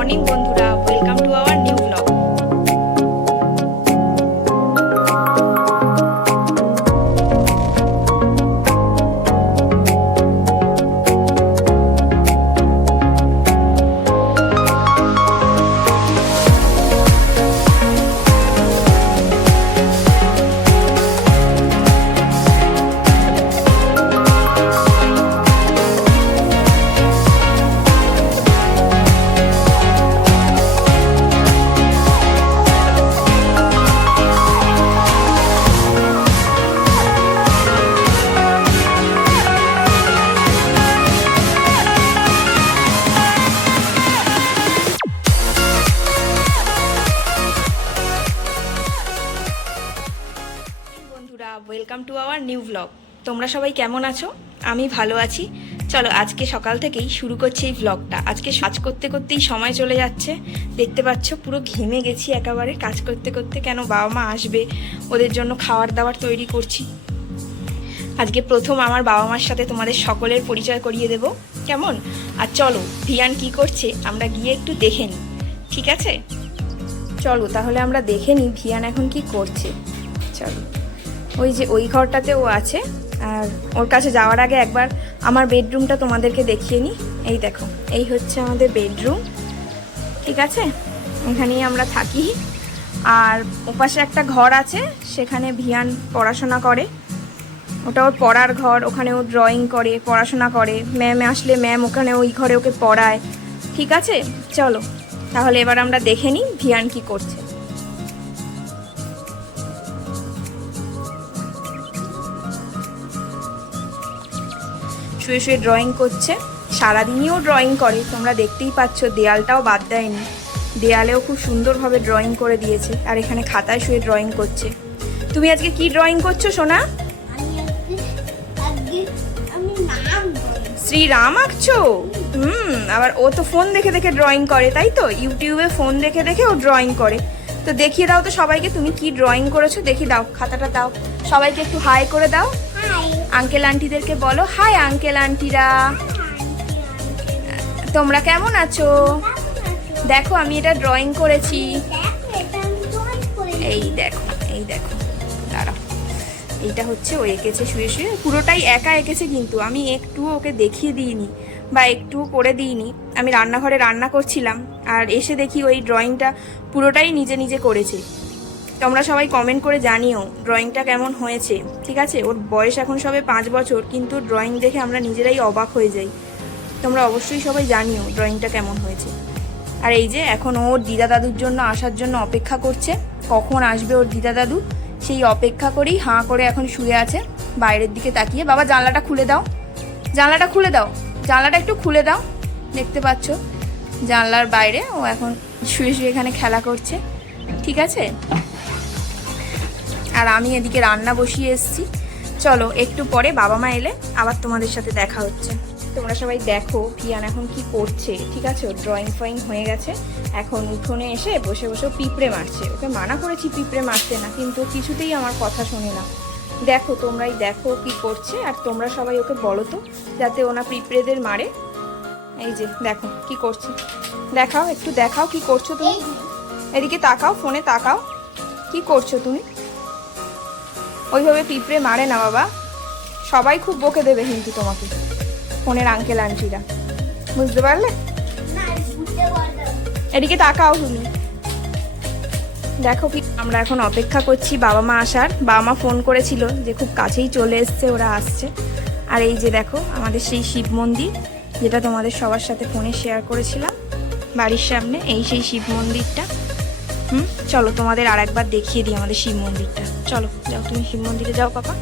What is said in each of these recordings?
Morning বন্ধুরা, welcome to our new blog. Welcome to our new blog. তোমরা সবাই কেমন আছো? আমি ভালো আছি। চলো আজকে সকাল থেকেই শুরু করছি এই ব্লগটা। আজকে কাজ করতে করতেই সময় চলে যাচ্ছে, দেখতে পাচ্ছ পুরো ঘেমে গেছি একেবারে কাজ করতে করতে। কেন, বাবা মা আসবে, ওদের জন্য খাবার দাবার তৈরি করছি। আজকে প্রথম আমার বাবা মার সাথে তোমাদের সকলের পরিচয় করিয়ে দেব, কেমন? আর চলো ভিয়ান কি করছে আমরা গিয়ে একটু দেখে নিই, ঠিক আছে? চলো তাহলে আমরা দেখে নিই ভিয়ান এখন কি করছে। চলো, ওই যে ওই ঘরটাতে ও আছে, আর ওর কাছে যাওয়ার আগে একবার আমার বেডরুমটা তোমাদেরকে দেখিয়ে নিই। এই দেখো, এই হচ্ছে আমাদের বেডরুম, ঠিক আছে? এখানেই আমরা থাকি। আর ওপাশে একটা ঘর আছে, সেখানে ভিয়ান পড়াশোনা করে। ওটা ওর পড়ার ঘর, ওখানে ও ড্রয়িং করে, পড়াশোনা করে। ম্যাম আসলে ম্যাম ওখানে ওই ঘরে ওকে পড়ায়, ঠিক আছে? চলো তাহলে এবার আমরা দেখে নিই ভিয়ান কি করছে। শুয়ে শুয়ে ড্রয়িং করছে, সারাদিনই ও ড্রয়িং করে, তোমরা দেখতেই পাচ্ছ। দেয়ালটাও বাদ দেয়নি, দেয়ালেও খুব সুন্দরভাবে ড্রয়িং করে দিয়েছে। আর এখানে খাতায় শুয়ে ড্রয়িং করছে। তুমি আজকে কি ড্রয়িং করছো সোনা? শ্রীরাম আঁকছো? আবার ও তো ফোন দেখে দেখে ড্রয়িং করে, তাই তো? ইউটিউবে ফোন দেখে দেখে ও ড্রয়িং করে। তো দেখিয়ে দাও তো সবাইকে তুমি কি ড্রয়িং করেছো, দেখি দাও, খাতাটা দাও, সবাইকে একটু হাই করে দাও। আঙ্কেল আন্টিদেরকে বলো হাই আঙ্কেল আন্টিরা, তোমরা কেমন আছো? দেখো আমি এটা ড্রয়িং করেছি, এই দেখো, এই দেখো, দাঁড়াও। এইটা হচ্ছে ও এঁকেছে শুয়ে শুয়ে, পুরোটাই একা এঁকেছে, কিন্তু আমি একটুও ওকে দেখিয়ে দিইনি বা একটুও করে দিইনি। আমি রান্নাঘরে রান্না করছিলাম, আর এসে দেখি ওই ড্রয়িংটা পুরোটাই নিজে নিজে করেছে। তোমরা সবাই কমেন্ট করে জানিও ড্রয়িংটা কেমন হয়েছে, ঠিক আছে? ওর বয়স এখন সবে 5 বছর, কিন্তু ড্রয়িং দেখে আমরা নিজেরাই অবাক হয়ে যাই। তোমরা অবশ্যই সবাই জানিও ড্রয়িংটা কেমন হয়েছে। আর এই যে এখন ওর দিদা দাদুর জন্য আসার জন্য অপেক্ষা করছে, কখন আসবে ওর দিদা দাদু সেই অপেক্ষা করেই হাঁ করে এখন শুয়ে আছে বাইরের দিকে তাকিয়ে। বাবা জানলাটা খুলে দাও, জানলাটা খুলে দাও, জানলাটা একটু খুলে দাও। দেখতে পাচ্ছ জানলার বাইরে ও এখন শুয়ে শুয়ে এখানে খেলা করছে, ঠিক আছে? আর আমি এদিকে রান্না বসিয়ে এসেছি। চলো একটু পরে বাবা মা এলে আবার তোমাদের সাথে দেখা হচ্ছে। তোমরা সবাই দেখো ভিয়ান এখন কি করছে, ঠিক আছে? ড্রয়িং ফয়িং হয়ে গেছে, এখন উঠোনে এসে বসে বসে পিঁপড়ে মারছে। ওকে মানা করেছি পিঁপড়ে মারতে না, কিন্তু কিছুতেই আমার কথা শোনে না। দেখো তোমরাই দেখো কি করছে, আর তোমরা সবাই ওকে বলো তো যাতে ওনা পিঁপড়েদের মারে। এই যে দেখো কি করছে, দেখাও একটু, দেখাও কি করছো তুমি। এদিকে তাকাও, ফোনে তাকাও, কি করছো তুমি? ওইভাবে পিঁপড়ে মারে না বাবা, সবাই খুব বকে দেবে কিন্তু তোমাকে, ফোনের আঙ্কেল আন্টিরা, বুঝতে পারলে? এদিকে তাকাও তুমি, দেখো কি। আমরা এখন অপেক্ষা করছি বাবা মা আসার। বাবা মা ফোন করেছিল যে খুব কাছেই চলে এসছে, ওরা আসছে। আর এই যে দেখো আমাদের সেই শিব মন্দির, যেটা তোমাদের সবার সাথে ফোনে শেয়ার করেছিলাম বাড়ির সামনে, এই সেই শিব মন্দিরটা। চলো তোমাদের আর একবার দেখিয়ে দিই আমাদের শিব মন্দিরটা। চলো যাও, তুমি শিব মন্দিরে যাও পাপা।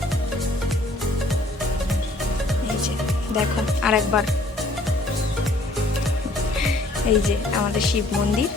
এই যে দেখো আর একবার, এই যে আমাদের শিব মন্দির।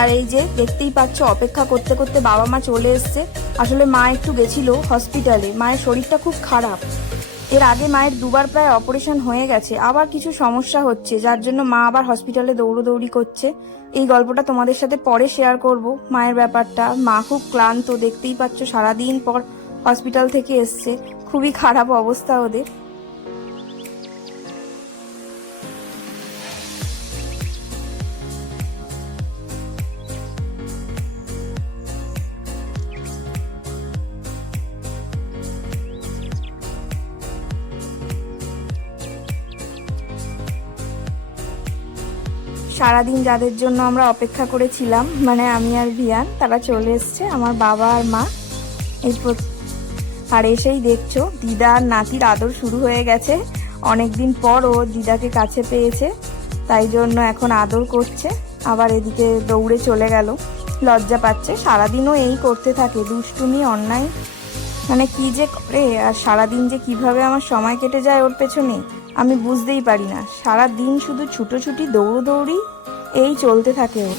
আর এই যে দেখতেই পাচ্ছ অপেক্ষা করতে করতে বাবা মা চলে এসছে। আসলে মা একটু গেছিল হসপিটালে, মায়ের শরীরটা খুব খারাপ। এর আগে মায়ের দুবার প্রায় অপারেশন হয়ে গেছে, আবার কিছু সমস্যা হচ্ছে যার জন্য মা আবার হসপিটালে দৌড়োদৌড়ি করছে। এই গল্পটা তোমাদের সাথে পরে শেয়ার করব। মায়ের ব্যাপারটা, মা খুব ক্লান্ত, দেখতেই পাচ্ছ সারাদিন পর হসপিটাল থেকে এসছে, খুবই খারাপ অবস্থা ওদের। সারাদিন যাদের জন্য আমরা অপেক্ষা করেছিলাম, মানে আমি আর ভিয়ান, তারা চলে এসছে, আমার বাবা আর মা। এই আর এসেই দেখছো দিদা আর নাতির আদর শুরু হয়ে গেছে। অনেকদিন পর ও দিদাকে কাছে পেয়েছে, তাই জন্য এখন আদর করছে। আবার এদিকে দৌড়ে চলে গেল, লজ্জা পাচ্ছে। সারাদিনও এই করতে থাকে, দুষ্টুমি, অন্যায়, মানে কি যে করে। আর সারাদিন যে কিভাবে আমার সময় কেটে যায় ওর পেছনে আমি বুঝতেই পারি না। সারা দিন শুধু ছুটোছুটি, দৌড়োদৌড়ি এই চলতে থাকে ওর।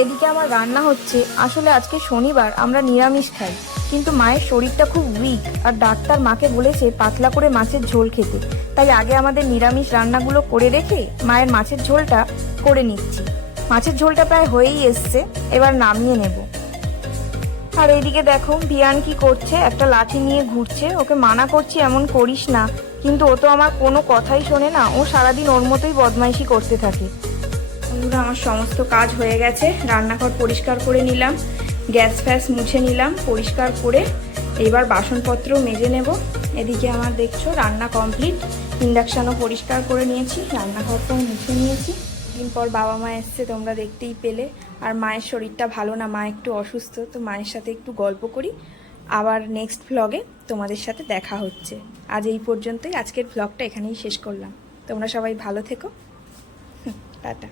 এদিকে আমার রান্না হচ্ছে। আসলে আজকে শনিবার, আমরা নিরামিষ খাই, কিন্তু মায়ের শরীরটা খুব উইক, আর ডাক্তার মাকে বলেছে পাতলা করে মাছের ঝোল খেতে। তাই আগে আমাদের নিরামিষ রান্নাগুলো করে রেখে মায়ের মাছের ঝোলটা করে নিচ্ছি। মাছের ঝোলটা প্রায় হয়েই এসছে, এবার নামিয়ে নেব। আর এইদিকে দেখো ভিয়ান কি করছে, একটা লাঠি নিয়ে ঘুরছে। ওকে মানা করছি এমন করিস না, কিন্তু ও তো আমার কোনো কথাই শোনে না। ও সারাদিন ওর মতোই বদমাইশি করতে থাকে। বন্ধুরা, আমার সমস্ত কাজ হয়ে গেছে। রান্নাঘর পরিষ্কার করে নিলাম, গ্যাস ফ্যাস মুছে নিলাম পরিষ্কার করে। এবার বাসনপত্র মেজে নেব। এদিকে আমার দেখছো রান্না কমপ্লিট, ইন্ডাকশানও পরিষ্কার করে নিয়েছি, রান্নাঘরটাও মুছে নিয়েছি। দিন পর বাবা মা এসছে, তোমরা দেখতেই পেলে। আর মায়ের শরীরটা ভালো না, মা একটু অসুস্থ, তো মায়ের সাথে একটু গল্প করি। আবার নেক্সট ভ্লগে তোমাদের সাথে দেখা হচ্ছে। আজ এই পর্যন্তই, আজকের ভ্লগটা এখানেই শেষ করলাম। তোমরা সবাই ভালো থেকো, টাটা।